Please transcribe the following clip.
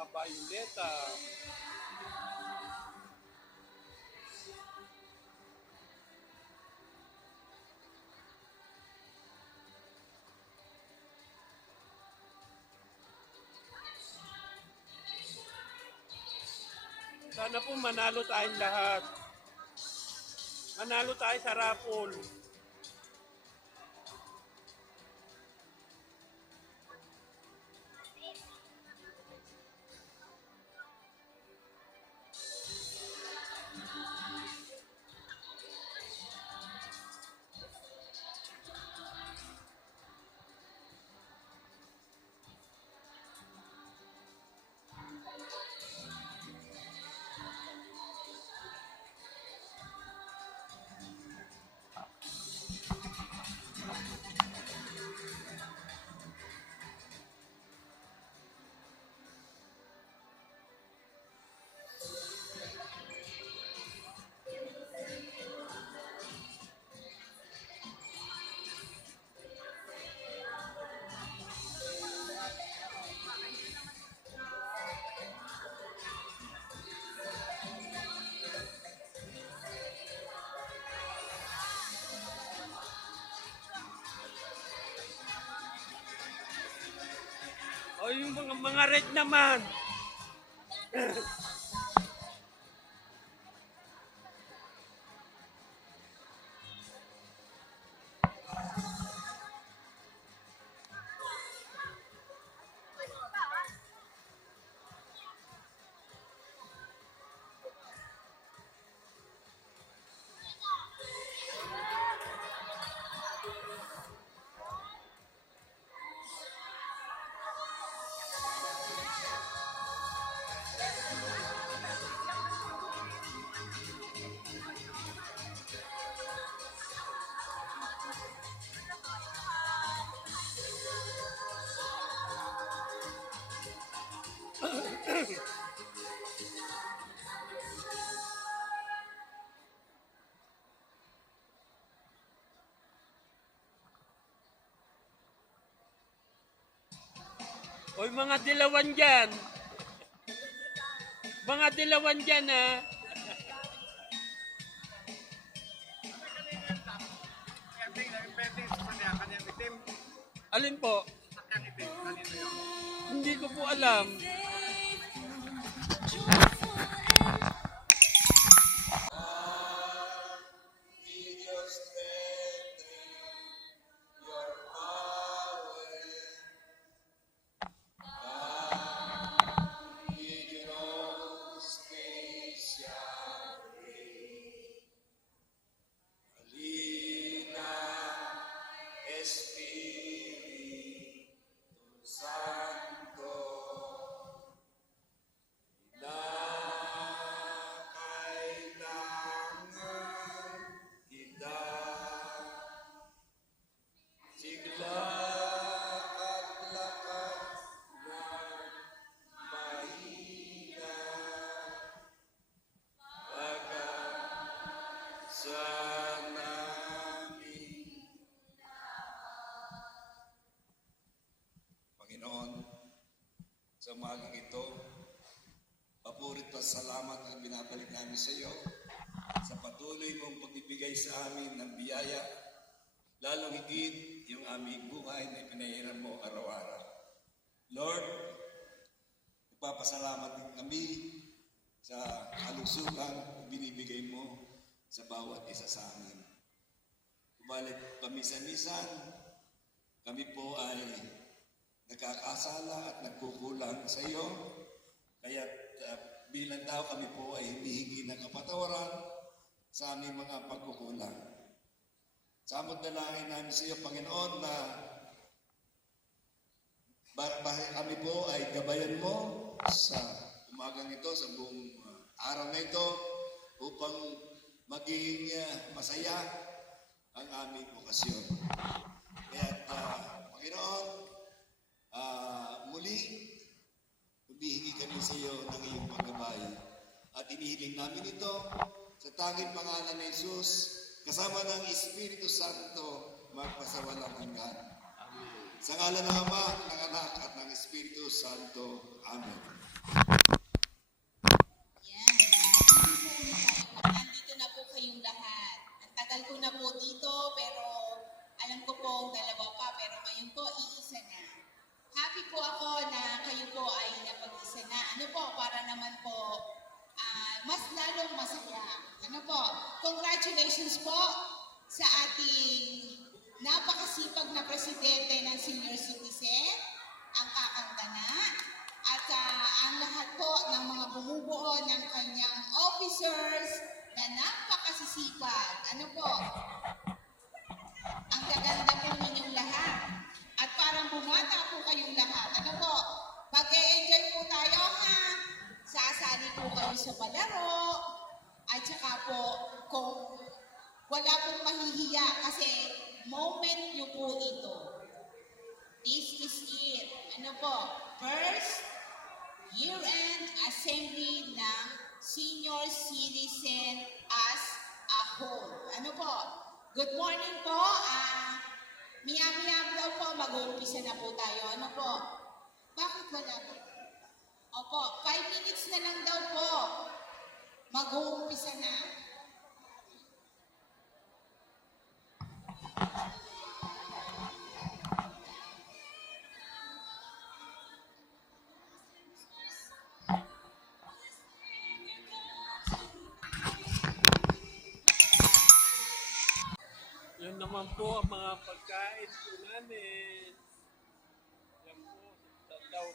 mga bayoleta. Sana po manalo tayong lahat. Manalo tayo sa raffle. O yung mga red naman. Oy, mga dilawan dyan. Mga dilawan dyan, ha. Alin po? Hindi ko po alam. Sa umagang ito, papurit pa salamat ang binabalik namin sa iyo sa patuloy mong pagbibigay sa amin ng biyaya, lalong higit yung aming buhay na pinahiram mo araw-araw. Lord, nagpapasalamat din kami sa kalusugan na binibigay mo sa bawat isa sa amin. Kumalit pamisan-misan, kami po ay nagkakasala at nagkukulang sa iyo. Kaya bilang tao kami po ay hinihingi ng kapatawaran sa aming mga pagkukulang. Samot na langin namin sa iyo, Panginoon, na kami po ay gabayan mo sa umagang ito, sa buong araw na ito, upang maging masaya ang aming okasyon. Kaya Panginoon, muli, humihingi kami sa iyo ng iyong paggabay. At inihiling namin ito sa tanging pangalan ni Jesus, kasama ng Espiritu Santo, magpasawalang hanggan. Sa ngalan ng Ama, ng Anak, at ng Espiritu Santo. Amen. Yan, manatili po ulit tayo. Nandito na po kayong lahat. Ang tagal ko na po dito, pero alam ko po dalawa pa, pero ngayon po, iisa na. Happy po ako na kayo po ay napag-isa na. Ano po, para naman po, mas lalong masaya. Ano po, congratulations po sa ating napakasipag na presidente ng senior citizen, ang kakanta na, at ang lahat po ng mga bumubuo ng kanyang officers na napakasisipag. Ano po? Ang gaganda po ninyong lahat. At parang bumata po kayong lahat. Ano po? Mag-e-enjoy po tayo ha. Sasali po kayo sa palaro. At saka po, kung wala pong mahihiya kasi moment nyo po ito. This is it. Ano po? First year-end assembly ng senior citizen as a whole. Ano po? Good morning po. Miyam-miyam daw po, mag-uumpisa na po tayo. Ano po? Bakit wala po? Opo, 5 minutes na lang daw po. Mag-uumpisa na. Yan naman po ang mga pagkain po namin. Yan po, sa daw